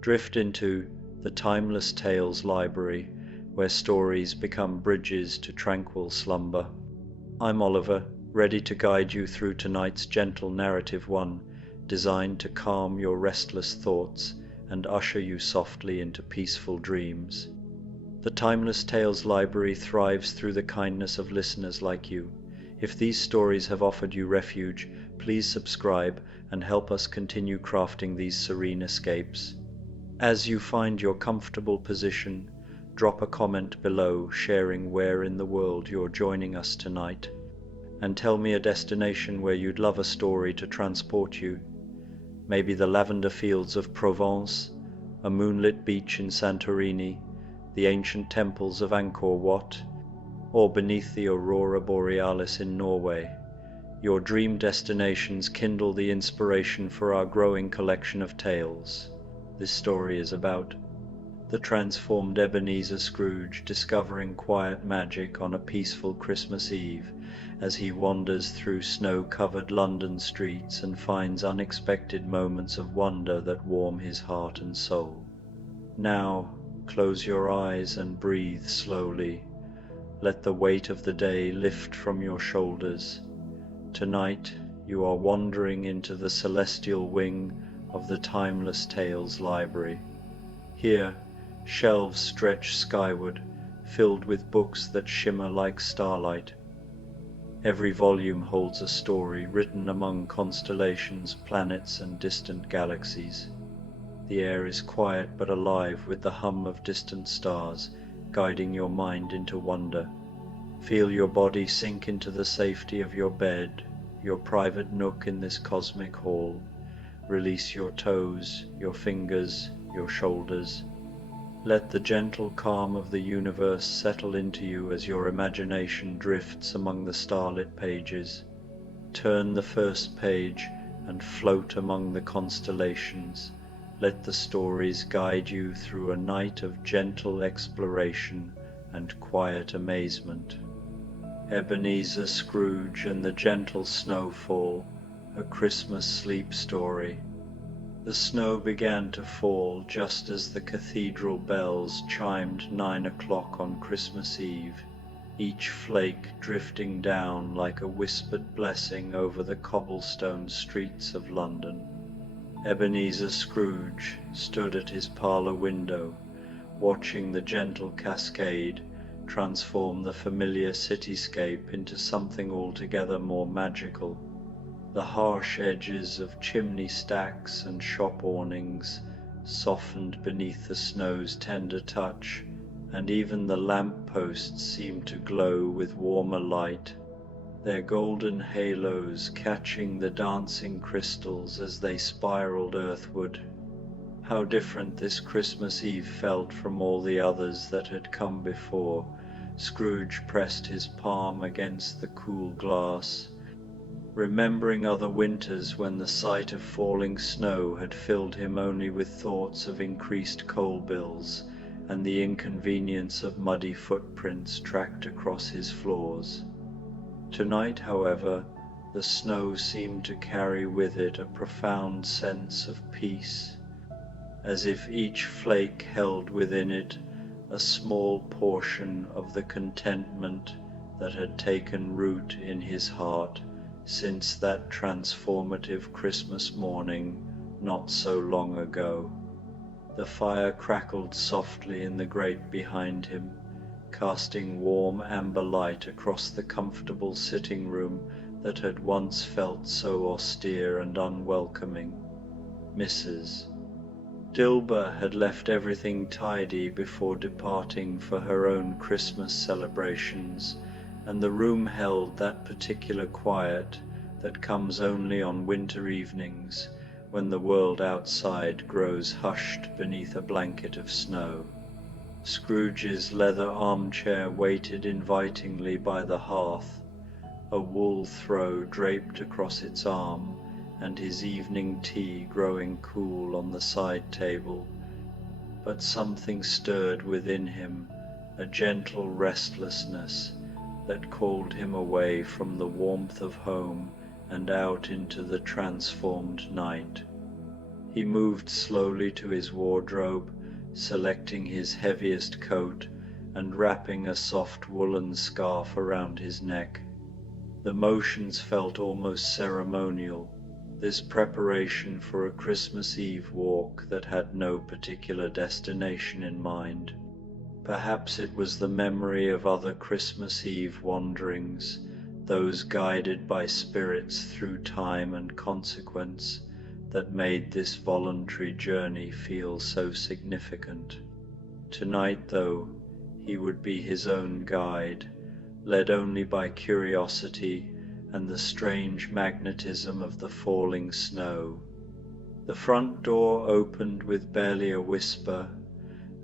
Drift into the Timeless Tales library, where stories become bridges to tranquil slumber. I'm Oliver, ready to guide you through tonight's gentle narrative one, designed to calm your restless thoughts and usher you softly into peaceful dreams. The Timeless Tales library thrives through the kindness of listeners like you. If these stories have offered you refuge, please subscribe and help us continue crafting these serene escapes. As you find your comfortable position, drop a comment below sharing where in the world you're joining us tonight, and tell me a destination where you'd love a story to transport you. Maybe the lavender fields of Provence, a moonlit beach in Santorini, the ancient temples of Angkor Wat, or beneath the aurora borealis in Norway. Your dream destinations kindle the inspiration for our growing collection of tales. This story is about the transformed Ebenezer Scrooge discovering quiet magic on a peaceful Christmas Eve as he wanders through snow-covered London streets and finds unexpected moments of wonder that warm his heart and soul. Now, close your eyes and breathe slowly. Let the weight of the day lift from your shoulders. Tonight, you are wandering into the celestial wing of the Timeless Tales library. Here, shelves stretch skyward, filled with books that shimmer like starlight. Every volume holds a story written among constellations, planets, and distant galaxies. The air is quiet but alive with the hum of distant stars, guiding your mind into wonder. Feel your body sink into the safety of your bed, your private nook in this cosmic hall. Release your toes, your fingers, your shoulders. Let the gentle calm of the universe settle into you as your imagination drifts among the starlit pages. Turn the first page and float among the constellations. Let the stories guide you through a night of gentle exploration and quiet amazement. Ebenezer Scrooge and the Gentle Snowfall, a Christmas sleep story. The snow began to fall just as the cathedral bells chimed 9 o'clock on Christmas Eve, each flake drifting down like a whispered blessing over the cobblestone streets of London. Ebenezer Scrooge stood at his parlour window, watching the gentle cascade transform the familiar cityscape into something altogether more magical. The harsh edges of chimney stacks and shop awnings softened beneath the snow's tender touch, and even the lamp posts seemed to glow with warmer light, their golden halos catching the dancing crystals as they spiraled earthward. How different this Christmas Eve felt from all the others that had come before. Scrooge pressed his palm against the cool glass, remembering other winters when the sight of falling snow had filled him only with thoughts of increased coal bills and the inconvenience of muddy footprints tracked across his floors. Tonight, however, the snow seemed to carry with it a profound sense of peace, as if each flake held within it a small portion of the contentment that had taken root in his heart since that transformative Christmas morning not so long ago. The fire crackled softly in the grate behind him, casting warm amber light across the comfortable sitting room that had once felt so austere and unwelcoming. Mrs. Dilber had left everything tidy before departing for her own Christmas celebrations, and the room held that particular quiet that comes only on winter evenings when the world outside grows hushed beneath a blanket of snow. Scrooge's leather armchair waited invitingly by the hearth, a wool throw draped across its arm, and his evening tea growing cool on the side table. But something stirred within him, a gentle restlessness that called him away from the warmth of home and out into the transformed night. He moved slowly to his wardrobe, selecting his heaviest coat and wrapping a soft woolen scarf around his neck. The motions felt almost ceremonial, this preparation for a Christmas Eve walk that had no particular destination in mind. Perhaps it was the memory of other Christmas Eve wanderings, those guided by spirits through time and consequence, that made this voluntary journey feel so significant. Tonight, though, he would be his own guide, led only by curiosity and the strange magnetism of the falling snow. The front door opened with barely a whisper,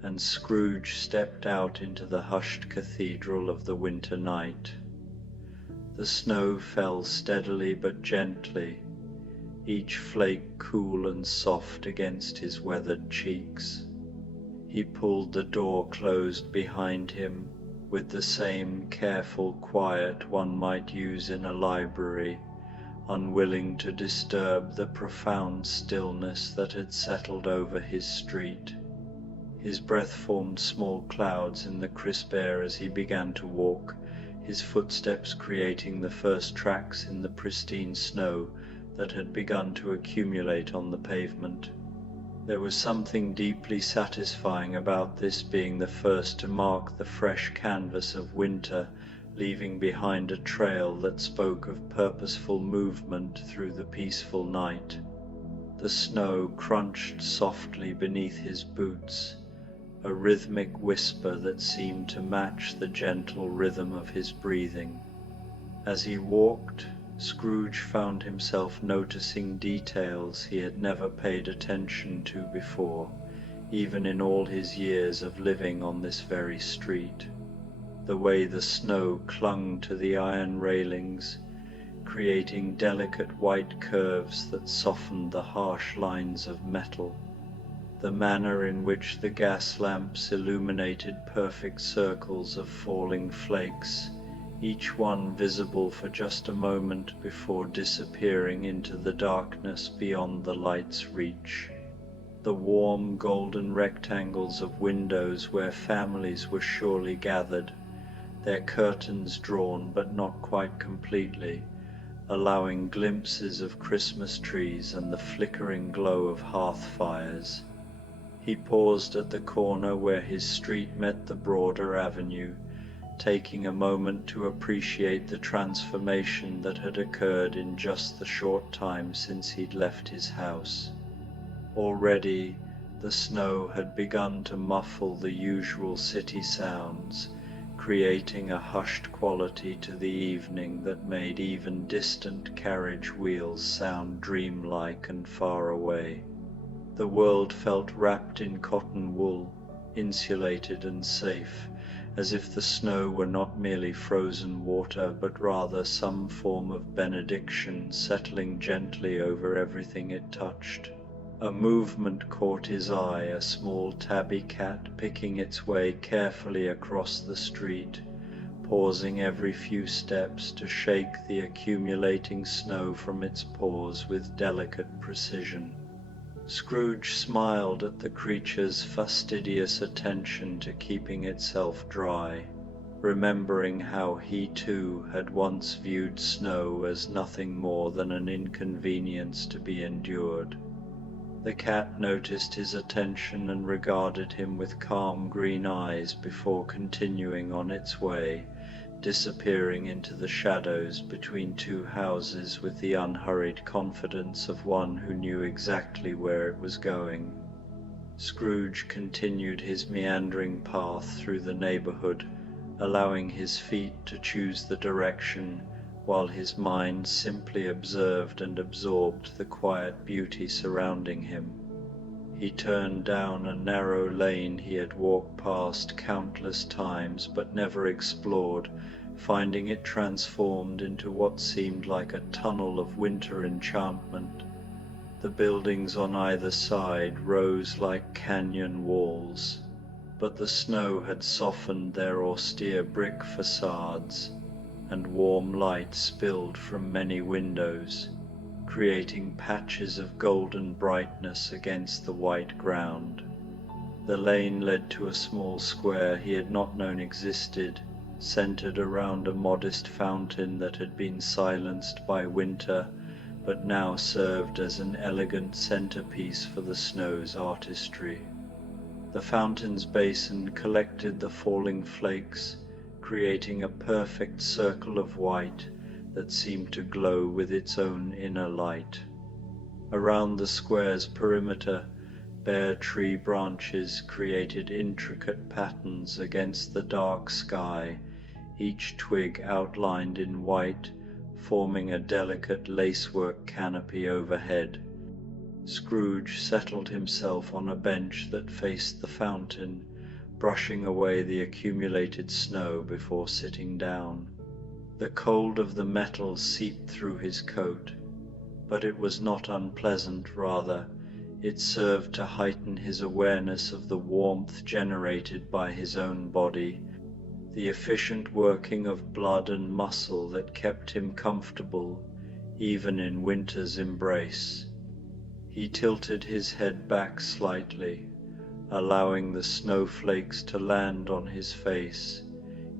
and Scrooge stepped out into the hushed cathedral of the winter night. The snow fell steadily but gently, each flake cool and soft against his weathered cheeks. He pulled the door closed behind him with the same careful quiet one might use in a library, unwilling to disturb the profound stillness that had settled over his street. His breath formed small clouds in the crisp air as he began to walk, his footsteps creating the first tracks in the pristine snow that had begun to accumulate on the pavement. There was something deeply satisfying about this being the first to mark the fresh canvas of winter, leaving behind a trail that spoke of purposeful movement through the peaceful night. The snow crunched softly beneath his boots, a rhythmic whisper that seemed to match the gentle rhythm of his breathing. As he walked, Scrooge found himself noticing details he had never paid attention to before, even in all his years of living on this very street. The way the snow clung to the iron railings, creating delicate white curves that softened the harsh lines of metal. The manner in which the gas lamps illuminated perfect circles of falling flakes, each one visible for just a moment before disappearing into the darkness beyond the light's reach. The warm golden rectangles of windows where families were surely gathered, their curtains drawn but not quite completely, allowing glimpses of Christmas trees and the flickering glow of hearth fires. He paused at the corner where his street met the broader avenue, taking a moment to appreciate the transformation that had occurred in just the short time since he'd left his house. Already, the snow had begun to muffle the usual city sounds, creating a hushed quality to the evening that made even distant carriage wheels sound dreamlike and far away. The world felt wrapped in cotton wool, insulated and safe, as if the snow were not merely frozen water, but rather some form of benediction settling gently over everything it touched. A movement caught his eye, a small tabby cat picking its way carefully across the street, pausing every few steps to shake the accumulating snow from its paws with delicate precision. Scrooge smiled at the creature's fastidious attention to keeping itself dry, remembering how he too had once viewed snow as nothing more than an inconvenience to be endured. The cat noticed his attention and regarded him with calm green eyes before continuing on its way, disappearing into the shadows between two houses with the unhurried confidence of one who knew exactly where it was going. Scrooge continued his meandering path through the neighborhood, allowing his feet to choose the direction, while his mind simply observed and absorbed the quiet beauty surrounding him. He turned down a narrow lane he had walked past countless times but never explored, finding it transformed into what seemed like a tunnel of winter enchantment. The buildings on either side rose like canyon walls, but the snow had softened their austere brick facades, and warm light spilled from many windows, creating patches of golden brightness against the white ground. The lane led to a small square he had not known existed, centered around a modest fountain that had been silenced by winter, but now served as an elegant centerpiece for the snow's artistry. The fountain's basin collected the falling flakes, creating a perfect circle of white that seemed to glow with its own inner light. Around the square's perimeter, bare tree branches created intricate patterns against the dark sky, each twig outlined in white, forming a delicate lacework canopy overhead. Scrooge settled himself on a bench that faced the fountain, brushing away the accumulated snow before sitting down. The cold of the metal seeped through his coat, but it was not unpleasant, rather, it served to heighten his awareness of the warmth generated by his own body, the efficient working of blood and muscle that kept him comfortable, even in winter's embrace. He tilted his head back slightly, allowing the snowflakes to land on his face,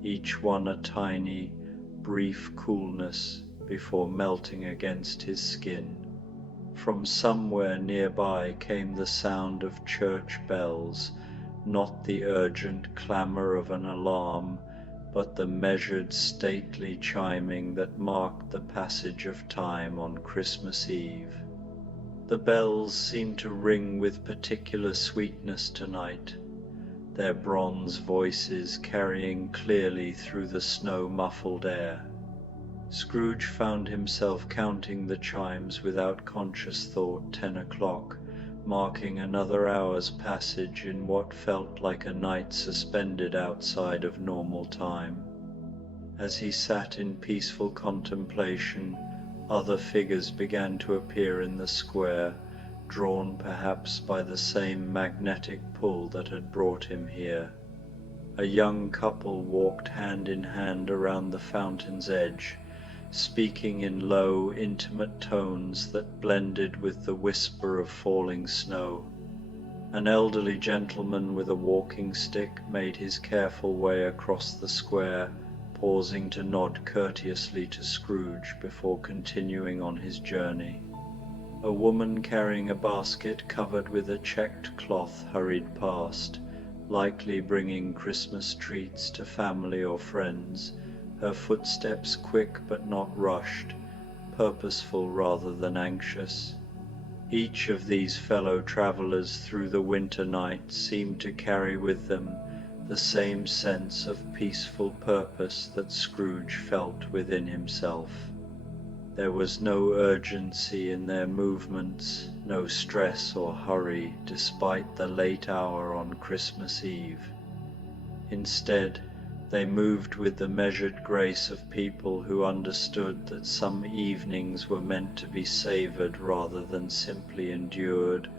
each one a tiny, brief coolness before melting against his skin. From somewhere nearby came the sound of church bells, not the urgent clamor of an alarm, but the measured, stately chiming that marked the passage of time on Christmas Eve. The bells seemed to ring with particular sweetness tonight, their bronze voices carrying clearly through the snow-muffled air. Scrooge found himself counting the chimes without conscious thought. 10 o'clock, marking another hour's passage in what felt like a night suspended outside of normal time. As he sat in peaceful contemplation, other figures began to appear in the square, drawn perhaps by the same magnetic pull that had brought him here. A young couple walked hand in hand around the fountain's edge, speaking in low, intimate tones that blended with the whisper of falling snow. An elderly gentleman with a walking stick made his careful way across the square, pausing to nod courteously to Scrooge before continuing on his journey. A woman carrying a basket covered with a checked cloth hurried past, likely bringing Christmas treats to family or friends, her footsteps quick but not rushed, purposeful rather than anxious. Each of these fellow travelers through the winter night seemed to carry with them the same sense of peaceful purpose that Scrooge felt within himself. There was no urgency in their movements, no stress or hurry despite the late hour on Christmas Eve. Instead, they moved with the measured grace of people who understood that some evenings were meant to be savored rather than simply endured,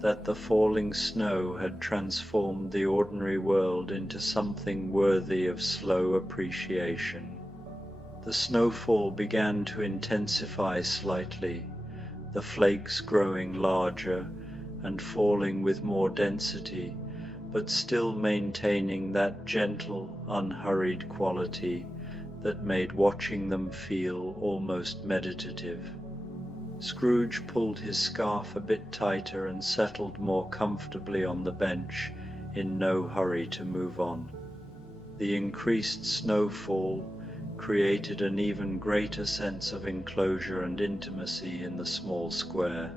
that the falling snow had transformed the ordinary world into something worthy of slow appreciation. The snowfall began to intensify slightly, the flakes growing larger and falling with more density, but still maintaining that gentle, unhurried quality that made watching them feel almost meditative. Scrooge pulled his scarf a bit tighter and settled more comfortably on the bench, in no hurry to move on. The increased snowfall created an even greater sense of enclosure and intimacy in the small square,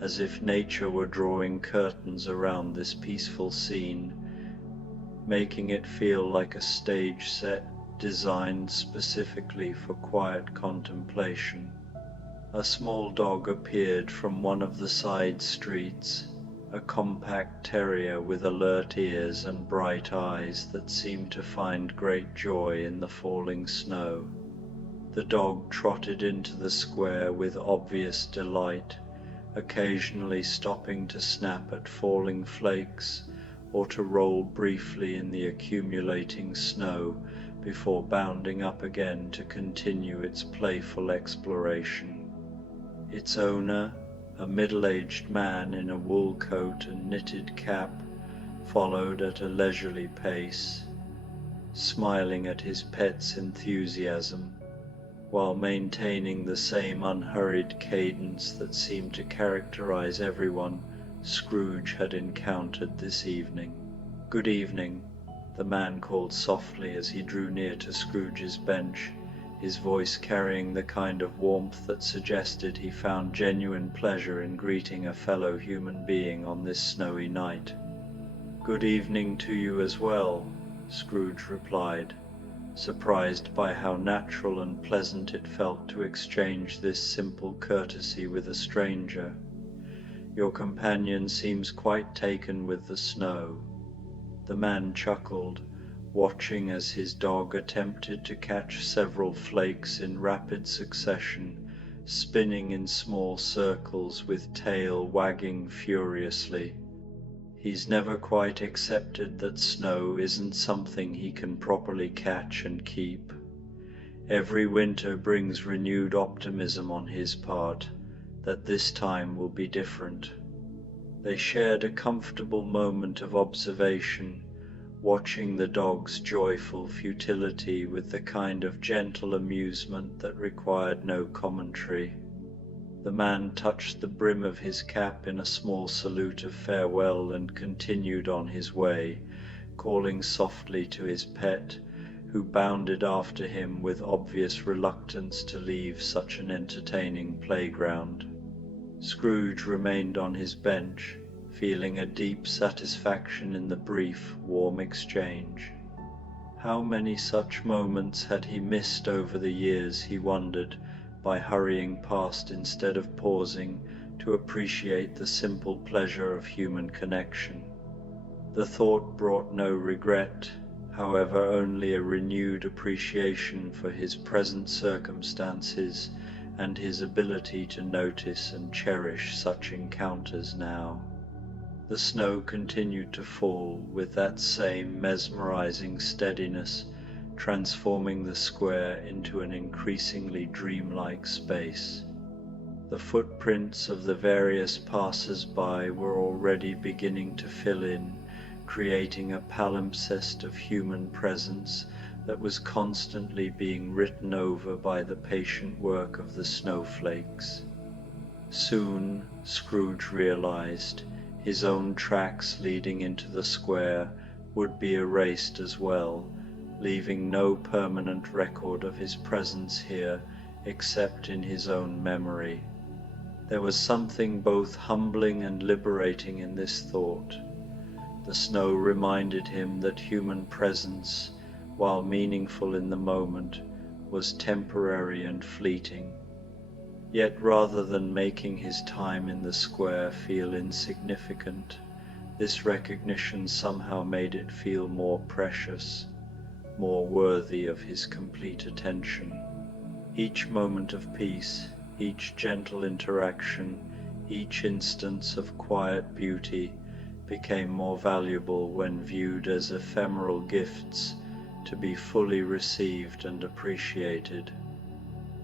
as if nature were drawing curtains around this peaceful scene, making it feel like a stage set designed specifically for quiet contemplation. A small dog appeared from one of the side streets, a compact terrier with alert ears and bright eyes that seemed to find great joy in the falling snow. The dog trotted into the square with obvious delight, occasionally stopping to snap at falling flakes or to roll briefly in the accumulating snow before bounding up again to continue its playful exploration. Its owner, a middle-aged man in a wool coat and knitted cap, followed at a leisurely pace, smiling at his pet's enthusiasm, while maintaining the same unhurried cadence that seemed to characterize everyone Scrooge had encountered this evening. "Good evening," the man called softly as he drew near to Scrooge's bench, his voice carrying the kind of warmth that suggested he found genuine pleasure in greeting a fellow human being on this snowy night. "Good evening to you as well," Scrooge replied, surprised by how natural and pleasant it felt to exchange this simple courtesy with a stranger. "Your companion seems quite taken with the snow." The man chuckled, watching as his dog attempted to catch several flakes in rapid succession, spinning in small circles with tail wagging furiously. "He's never quite accepted that snow isn't something he can properly catch and keep. Every winter brings renewed optimism on his part that this time will be different." They shared a comfortable moment of observation, watching the dog's joyful futility with the kind of gentle amusement that required no commentary. The man touched the brim of his cap in a small salute of farewell and continued on his way, calling softly to his pet, who bounded after him with obvious reluctance to leave such an entertaining playground. Scrooge remained on his bench, feeling a deep satisfaction in the brief, warm exchange. How many such moments had he missed over the years, he wondered, by hurrying past instead of pausing to appreciate the simple pleasure of human connection. The thought brought no regret, however, only a renewed appreciation for his present circumstances and his ability to notice and cherish such encounters now. The snow continued to fall with that same mesmerizing steadiness, transforming the square into an increasingly dreamlike space. The footprints of the various passers-by were already beginning to fill in, creating a palimpsest of human presence that was constantly being written over by the patient work of the snowflakes. Soon, Scrooge realized, his own tracks leading into the square would be erased as well, leaving no permanent record of his presence here except in his own memory. There was something both humbling and liberating in this thought. The snow reminded him that human presence, while meaningful in the moment, was temporary and fleeting. Yet rather than making his time in the square feel insignificant, this recognition somehow made it feel more precious, more worthy of his complete attention. Each moment of peace, each gentle interaction, each instance of quiet beauty became more valuable when viewed as ephemeral gifts to be fully received and appreciated.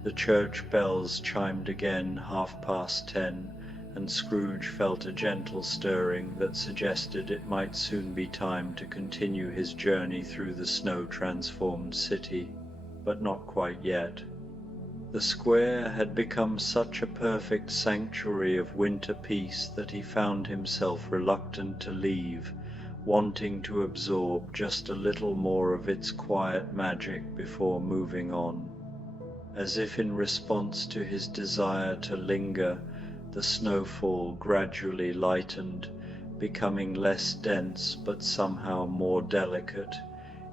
The church bells chimed again 10:30, and Scrooge felt a gentle stirring that suggested it might soon be time to continue his journey through the snow-transformed city, but not quite yet. The square had become such a perfect sanctuary of winter peace that he found himself reluctant to leave, wanting to absorb just a little more of its quiet magic before moving on. As if in response to his desire to linger, the snowfall gradually lightened, becoming less dense but somehow more delicate,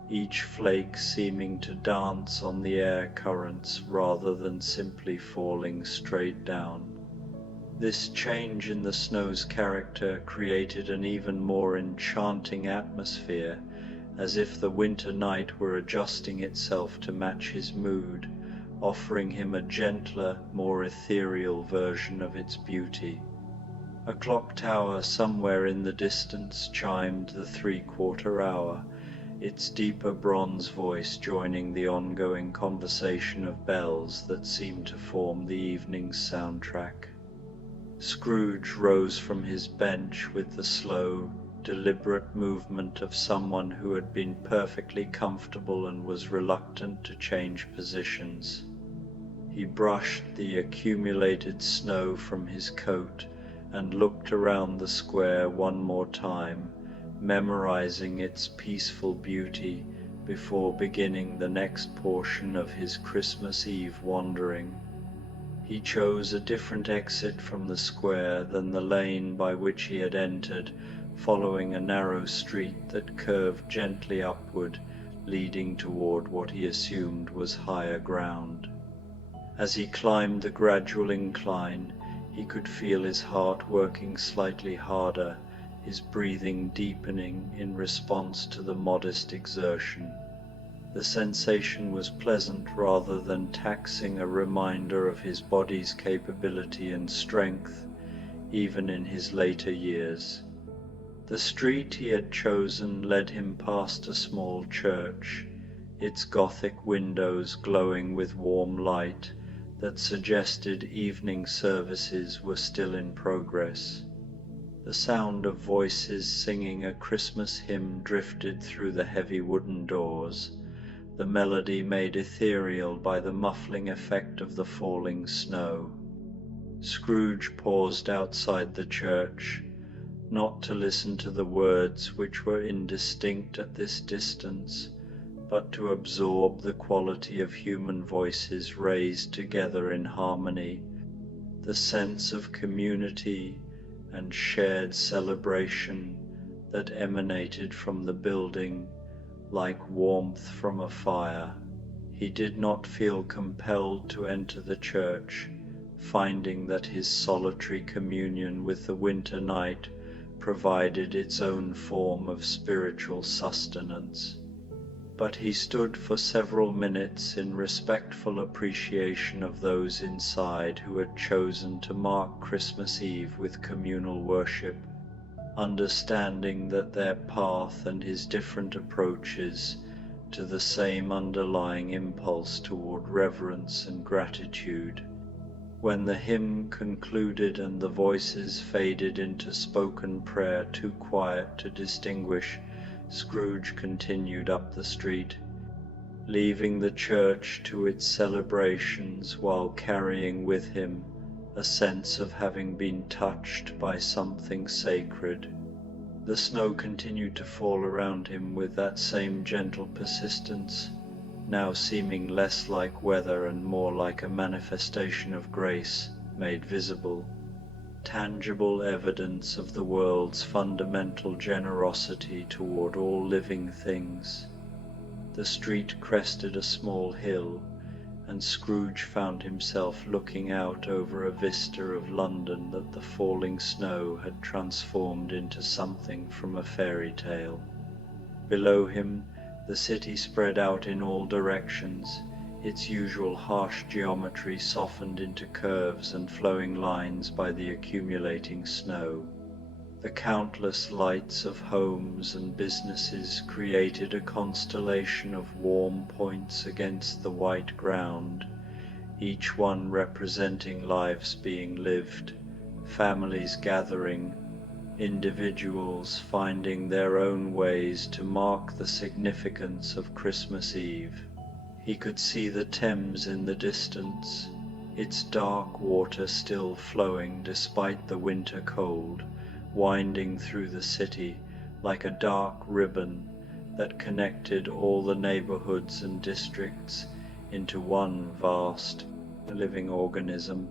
each flake seeming to dance on the air currents rather than simply falling straight down. This change in the snow's character created an even more enchanting atmosphere, as if the winter night were adjusting itself to match his mood, offering him a gentler, more ethereal version of its beauty. A clock tower somewhere in the distance chimed the 3/4 hour, its deeper bronze voice joining the ongoing conversation of bells that seemed to form the evening's soundtrack. Scrooge rose from his bench with the slow, deliberate movement of someone who had been perfectly comfortable and was reluctant to change positions. He brushed the accumulated snow from his coat and looked around the square one more time, memorizing its peaceful beauty before beginning the next portion of his Christmas Eve wandering. He chose a different exit from the square than the lane by which he had entered, following a narrow street that curved gently upward, leading toward what he assumed was higher ground. As he climbed the gradual incline, he could feel his heart working slightly harder, his breathing deepening in response to the modest exertion. The sensation was pleasant rather than taxing, a reminder of his body's capability and strength, even in his later years. The street he had chosen led him past a small church, its Gothic windows glowing with warm light that suggested evening services were still in progress. The sound of voices singing a Christmas hymn drifted through the heavy wooden doors, the melody made ethereal by the muffling effect of the falling snow. Scrooge paused outside the church, not to listen to the words which were indistinct at this distance, but to absorb the quality of human voices raised together in harmony, the sense of community and shared celebration that emanated from the building like warmth from a fire. He did not feel compelled to enter the church, finding that his solitary communion with the winter night provided its own form of spiritual sustenance. But he stood for several minutes in respectful appreciation of those inside who had chosen to mark Christmas Eve with communal worship, understanding that their path and his different approaches to the same underlying impulse toward reverence and gratitude. When the hymn concluded and the voices faded into spoken prayer too quiet to distinguish, Scrooge continued up the street, leaving the church to its celebrations while carrying with him a sense of having been touched by something sacred. The snow continued to fall around him with that same gentle persistence, now seeming less like weather and more like a manifestation of grace made visible, tangible evidence of the world's fundamental generosity toward all living things. The street crested a small hill, and Scrooge found himself looking out over a vista of London that the falling snow had transformed into something from a fairy tale. Below him, the city spread out in all directions, its usual harsh geometry softened into curves and flowing lines by the accumulating snow. The countless lights of homes and businesses created a constellation of warm points against the white ground, each one representing lives being lived, families gathering, individuals finding their own ways to mark the significance of Christmas Eve. He could see the Thames in the distance, its dark water still flowing despite the winter cold, winding through the city like a dark ribbon that connected all the neighborhoods and districts into one vast, living organism.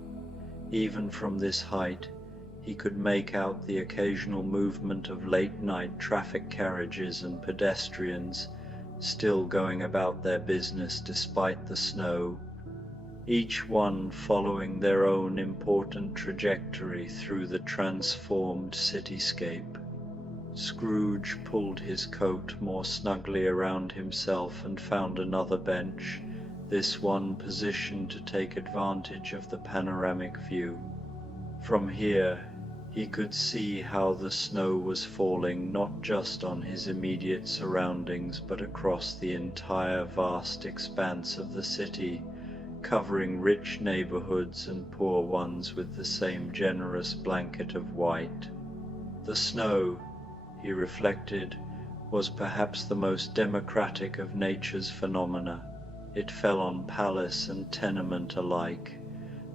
Even from this height, he could make out the occasional movement of late-night traffic carriages and pedestrians still going about their business despite the snow, each one following their own important trajectory through the transformed cityscape. Scrooge pulled his coat more snugly around himself and found another bench, this one positioned to take advantage of the panoramic view. From here, He could see how the snow was falling not just on his immediate surroundings but across the entire vast expanse of the city, covering rich neighborhoods and poor ones with the same generous blanket of white. The snow, he reflected, was perhaps the most democratic of nature's phenomena. It fell on palace and tenement alike,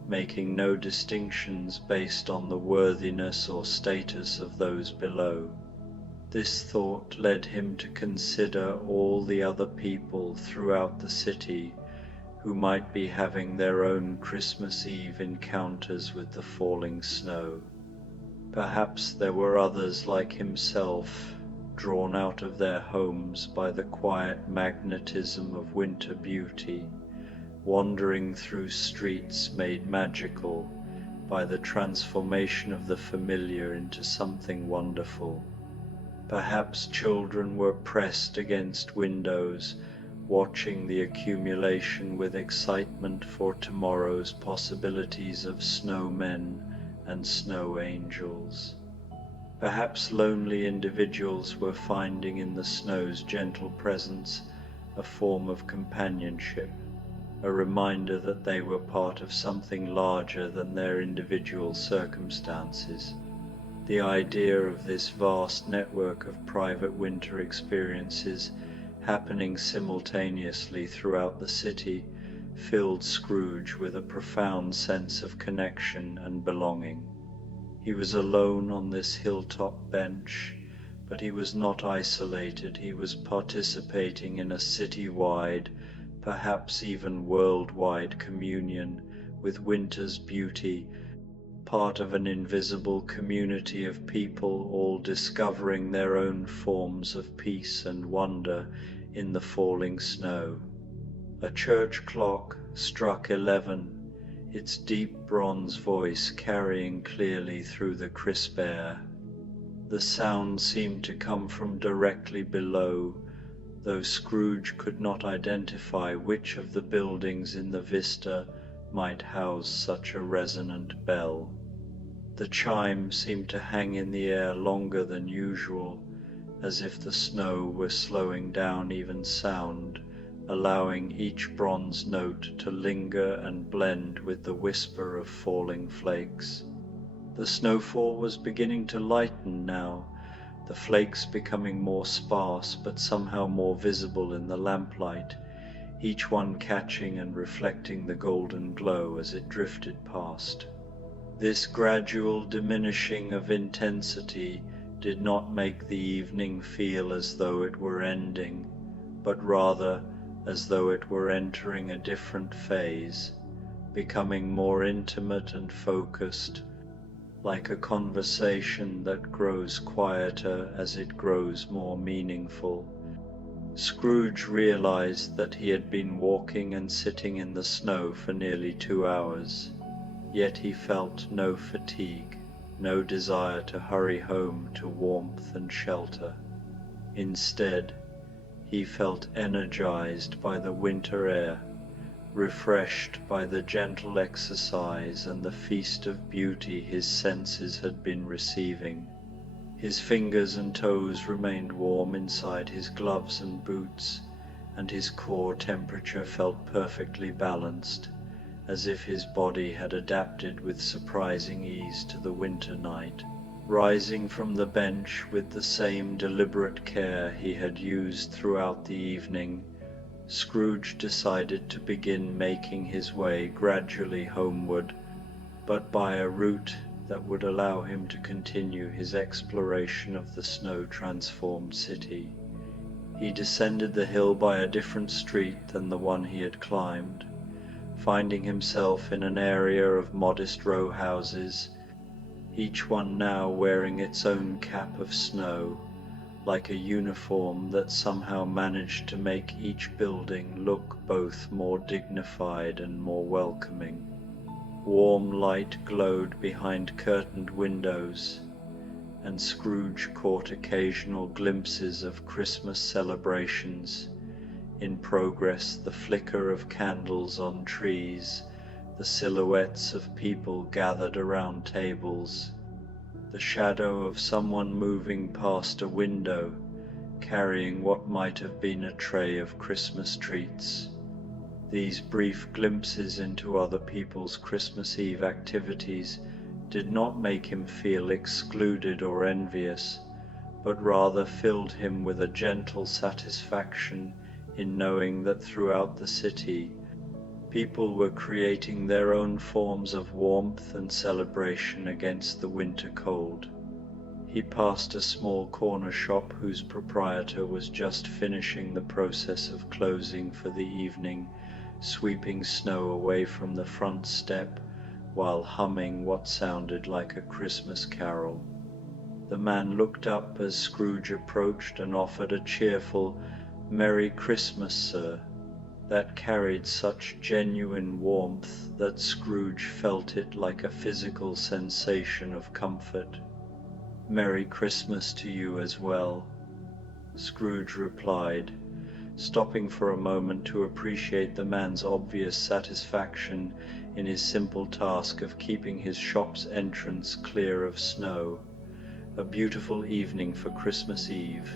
making no distinctions based on the worthiness or status of those below. This thought led him to consider all the other people throughout the city who might be having their own Christmas Eve encounters with the falling snow. Perhaps there were others like himself, drawn out of their homes by the quiet magnetism of winter beauty, wandering through streets made magical by the transformation of the familiar into something wonderful. Perhaps children were pressed against windows, watching the accumulation with excitement for tomorrow's possibilities of snowmen and snow angels. Perhaps lonely individuals were finding in the snow's gentle presence a form of companionship, a reminder that they were part of something larger than their individual circumstances. The idea of this vast network of private winter experiences happening simultaneously throughout the city filled Scrooge with a profound sense of connection and belonging. He was alone on this hilltop bench, but he was not isolated. He was participating in a city-wide, perhaps even worldwide communion with winter's beauty, part of an invisible community of people all discovering their own forms of peace and wonder in the falling snow. A church clock struck 11, its deep bronze voice carrying clearly through the crisp air. The sound seemed to come from directly below, though Scrooge could not identify which of the buildings in the vista might house such a resonant bell. The chime seemed to hang in the air longer than usual, as if the snow were slowing down even sound, allowing each bronze note to linger and blend with the whisper of falling flakes. The snowfall was beginning to lighten now, the flakes becoming more sparse but somehow more visible in the lamplight, each one catching and reflecting the golden glow as it drifted past. This gradual diminishing of intensity did not make the evening feel as though it were ending, but rather as though it were entering a different phase, becoming more intimate and focused, like a conversation that grows quieter as it grows more meaningful. Scrooge realized that he had been walking and sitting in the snow for nearly 2 hours, yet he felt no fatigue, no desire to hurry home to warmth and shelter. Instead, he felt energized by the winter air, refreshed by the gentle exercise and the feast of beauty his senses had been receiving. His fingers and toes remained warm inside his gloves and boots, and his core temperature felt perfectly balanced, as if his body had adapted with surprising ease to the winter night. Rising from the bench with the same deliberate care he had used throughout the evening, Scrooge decided to begin making his way gradually homeward, but by a route that would allow him to continue his exploration of the snow-transformed city. He descended the hill by a different street than the one he had climbed, finding himself in an area of modest row houses, each one now wearing its own cap of snow, like a uniform that somehow managed to make each building look both more dignified and more welcoming. Warm light glowed behind curtained windows, and Scrooge caught occasional glimpses of Christmas celebrations in progress, the flicker of candles on trees, the silhouettes of people gathered around tables, the shadow of someone moving past a window, carrying what might have been a tray of Christmas treats. These brief glimpses into other people's Christmas Eve activities did not make him feel excluded or envious, but rather filled him with a gentle satisfaction in knowing that throughout the city, people were creating their own forms of warmth and celebration against the winter cold. He passed a small corner shop whose proprietor was just finishing the process of closing for the evening, sweeping snow away from the front step while humming what sounded like a Christmas carol. The man looked up as Scrooge approached and offered a cheerful, "Merry Christmas, sir," that carried such genuine warmth that Scrooge felt it like a physical sensation of comfort. "Merry Christmas to you as well," Scrooge replied, stopping for a moment to appreciate the man's obvious satisfaction in his simple task of keeping his shop's entrance clear of snow. "A beautiful evening for Christmas Eve."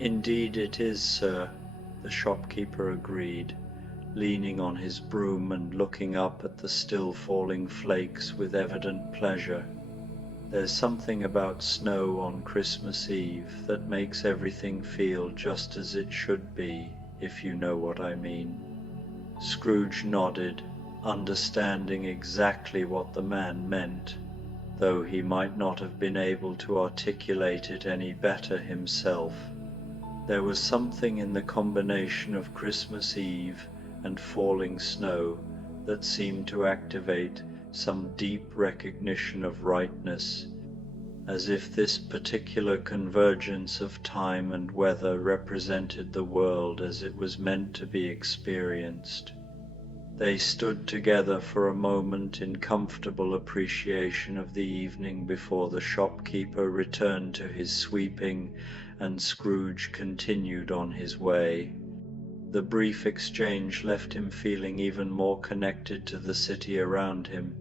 "Indeed it is, sir," the shopkeeper agreed, leaning on his broom and looking up at the still falling flakes with evident pleasure. "There's something about snow on Christmas Eve that makes everything feel just as it should be, if you know what I mean." Scrooge nodded, understanding exactly what the man meant, though he might not have been able to articulate it any better himself. There was something in the combination of Christmas Eve and falling snow that seemed to activate some deep recognition of rightness, as if this particular convergence of time and weather represented the world as it was meant to be experienced. They stood together for a moment in comfortable appreciation of the evening before the shopkeeper returned to his sweeping and Scrooge continued on his way. The brief exchange left him feeling even more connected to the city around him,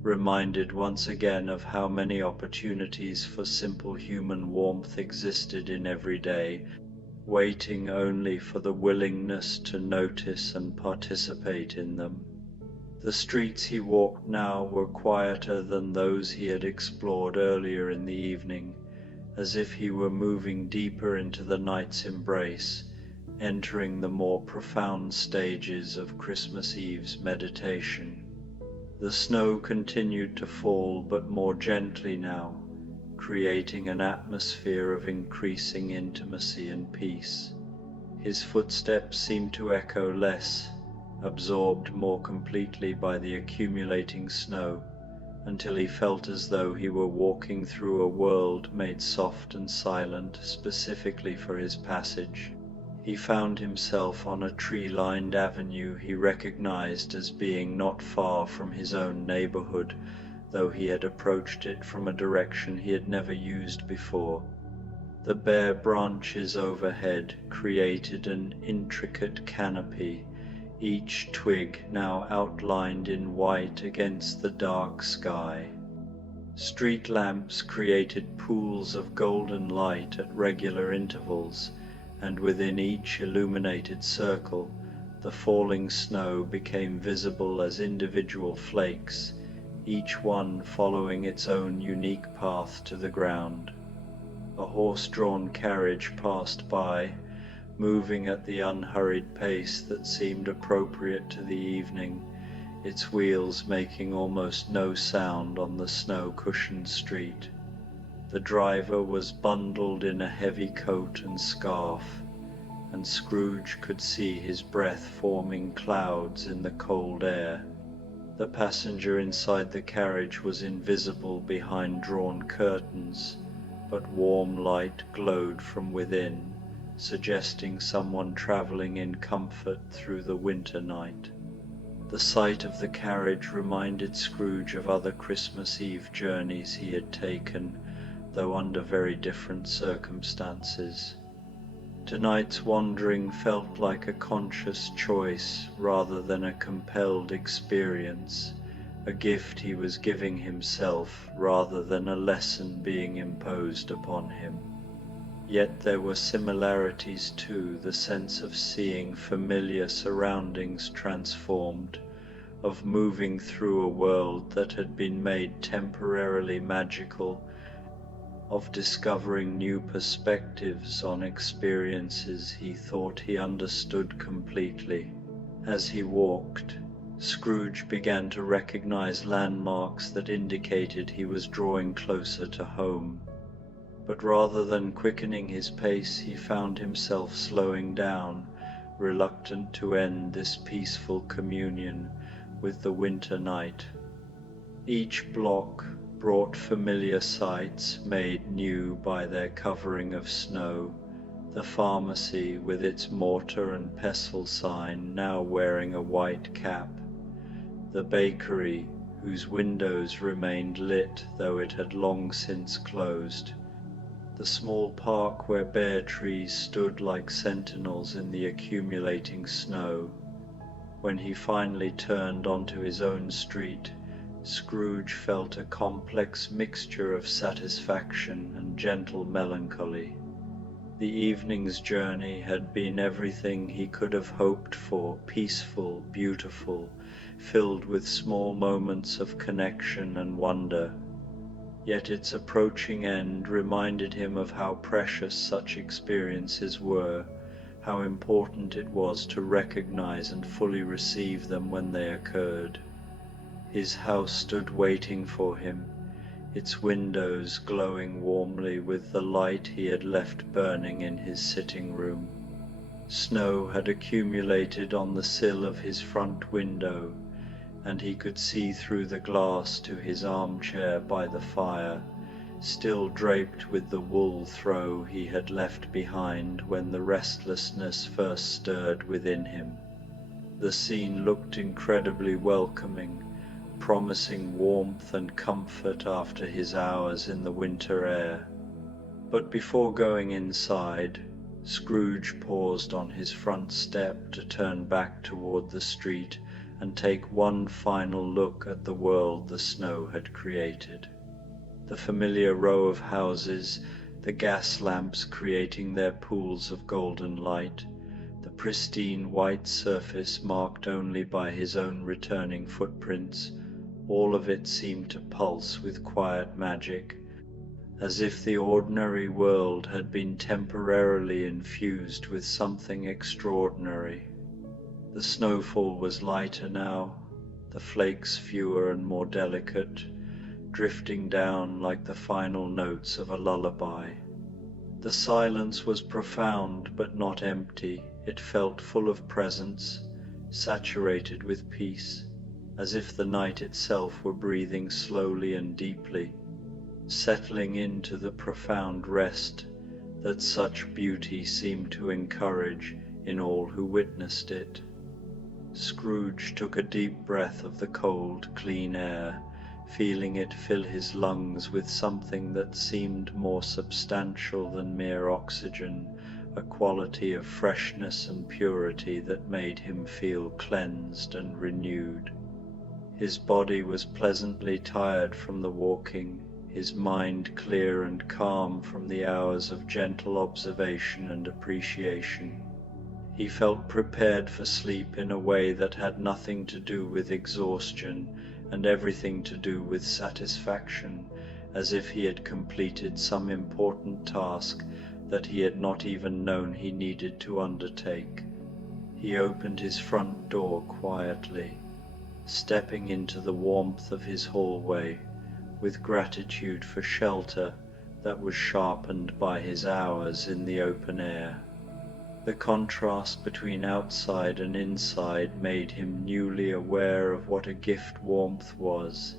reminded once again of how many opportunities for simple human warmth existed in every day, waiting only for the willingness to notice and participate in them. The streets he walked now were quieter than those he had explored earlier in the evening, as if he were moving deeper into the night's embrace, entering the more profound stages of Christmas Eve's meditation. The snow continued to fall, but more gently now, creating an atmosphere of increasing intimacy and peace. His footsteps seemed to echo less, absorbed more completely by the accumulating snow, until he felt as though he were walking through a world made soft and silent specifically for his passage. He found himself on a tree-lined avenue he recognized as being not far from his own neighborhood, though he had approached it from a direction he had never used before. The bare branches overhead created an intricate canopy, each twig now outlined in white against the dark sky. Street lamps created pools of golden light at regular intervals, and within each illuminated circle, the falling snow became visible as individual flakes, each one following its own unique path to the ground. A horse-drawn carriage passed by, moving at the unhurried pace that seemed appropriate to the evening, its wheels making almost no sound on the snow-cushioned street. The driver was bundled in a heavy coat and scarf, and Scrooge could see his breath forming clouds in the cold air. The passenger inside the carriage was invisible behind drawn curtains, but warm light glowed from within, suggesting someone traveling in comfort through the winter night. The sight of the carriage reminded Scrooge of other Christmas Eve journeys he had taken, though under very different circumstances. Tonight's wandering felt like a conscious choice rather than a compelled experience, a gift he was giving himself rather than a lesson being imposed upon him. Yet there were similarities too, the sense of seeing familiar surroundings transformed, of moving through a world that had been made temporarily magical, of discovering new perspectives on experiences he thought he understood completely. As he walked, Scrooge began to recognize landmarks that indicated he was drawing closer to home. But rather than quickening his pace, he found himself slowing down, reluctant to end this peaceful communion with the winter night. Each block brought familiar sights made new by their covering of snow, the pharmacy with its mortar and pestle sign now wearing a white cap, the bakery whose windows remained lit though it had long since closed, the small park where bare trees stood like sentinels in the accumulating snow. When he finally turned onto his own street, Scrooge felt a complex mixture of satisfaction and gentle melancholy. The evening's journey had been everything he could have hoped for, peaceful, beautiful, filled with small moments of connection and wonder. Yet its approaching end reminded him of how precious such experiences were, how important it was to recognize and fully receive them when they occurred. His house stood waiting for him, its windows glowing warmly with the light he had left burning in his sitting room. Snow had accumulated on the sill of his front window, and he could see through the glass to his armchair by the fire, still draped with the wool throw he had left behind when the restlessness first stirred within him. The scene looked incredibly welcoming, promising warmth and comfort after his hours in the winter air. But before going inside, Scrooge paused on his front step to turn back toward the street and take one final look at the world the snow had created. The familiar row of houses, the gas lamps creating their pools of golden light, the pristine white surface marked only by his own returning footprints, all of it seemed to pulse with quiet magic, as if the ordinary world had been temporarily infused with something extraordinary. The snowfall was lighter now, the flakes fewer and more delicate, drifting down like the final notes of a lullaby. The silence was profound but not empty. It felt full of presence, saturated with peace, as if the night itself were breathing slowly and deeply, settling into the profound rest that such beauty seemed to encourage in all who witnessed it. Scrooge took a deep breath of the cold, clean air, feeling it fill his lungs with something that seemed more substantial than mere oxygen, a quality of freshness and purity that made him feel cleansed and renewed. His body was pleasantly tired from the walking, his mind clear and calm from the hours of gentle observation and appreciation. He felt prepared for sleep in a way that had nothing to do with exhaustion and everything to do with satisfaction, as if he had completed some important task that he had not even known he needed to undertake. He opened his front door quietly, stepping into the warmth of his hallway with gratitude for shelter that was sharpened by his hours in the open air. The contrast between outside and inside made him newly aware of what a gift warmth was,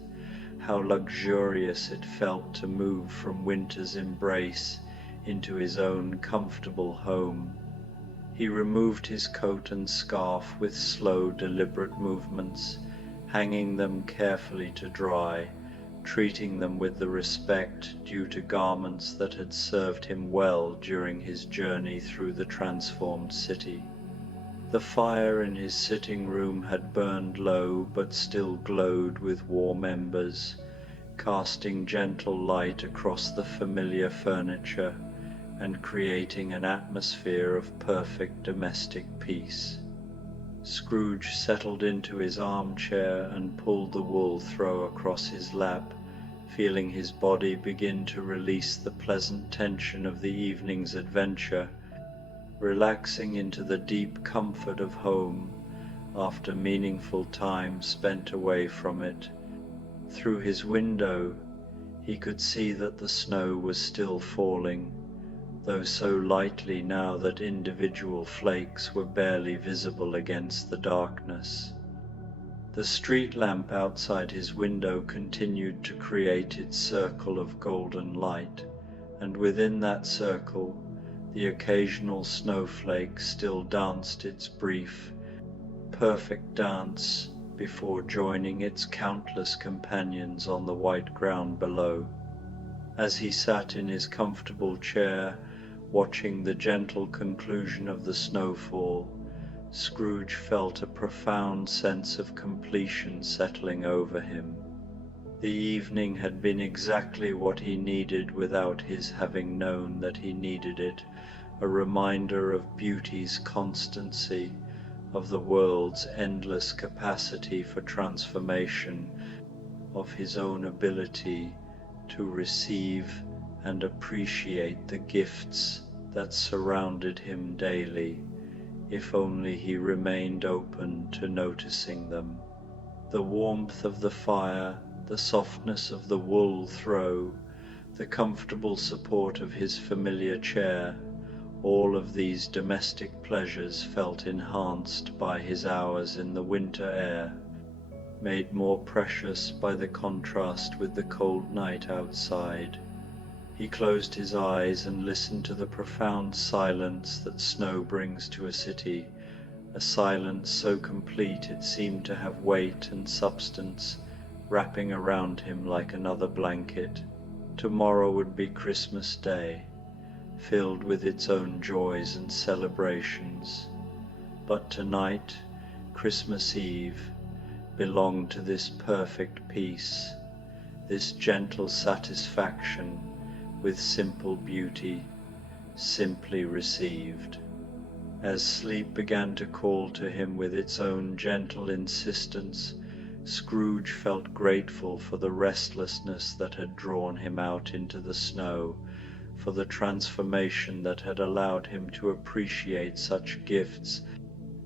how luxurious it felt to move from winter's embrace into his own comfortable home. He removed his coat and scarf with slow, deliberate movements, hanging them carefully to dry, treating them with the respect due to garments that had served him well during his journey through the transformed city. The fire in his sitting room had burned low, but still glowed with warm embers, casting gentle light across the familiar furniture and creating an atmosphere of perfect domestic peace. Scrooge settled into his armchair and pulled the wool throw across his lap, feeling his body begin to release the pleasant tension of the evening's adventure, relaxing into the deep comfort of home after meaningful time spent away from it. Through his window, he could see that the snow was still falling, though so lightly now that individual flakes were barely visible against the darkness. The street lamp outside his window continued to create its circle of golden light, and within that circle, the occasional snowflake still danced its brief, perfect dance before joining its countless companions on the white ground below. As he sat in his comfortable chair, watching the gentle conclusion of the snowfall, Scrooge felt a profound sense of completion settling over him. The evening had been exactly what he needed without his having known that he needed it, a reminder of beauty's constancy, of the world's endless capacity for transformation, of his own ability to receive and appreciate the gifts that surrounded him daily, if only he remained open to noticing them. The warmth of the fire, the softness of the wool throw, the comfortable support of his familiar chair, all of these domestic pleasures felt enhanced by his hours in the winter air, made more precious by the contrast with the cold night outside. He closed his eyes and listened to the profound silence that snow brings to a city, a silence so complete it seemed to have weight and substance, wrapping around him like another blanket. Tomorrow would be Christmas Day, filled with its own joys and celebrations. But tonight, Christmas Eve, belonged to this perfect peace, this gentle satisfaction with simple beauty, simply received. As sleep began to call to him with its own gentle insistence, Scrooge felt grateful for the restlessness that had drawn him out into the snow, for the transformation that had allowed him to appreciate such gifts,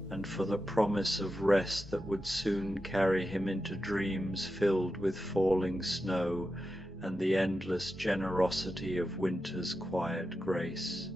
and for the promise of rest that would soon carry him into dreams filled with falling snow and the endless generosity of winter's quiet grace.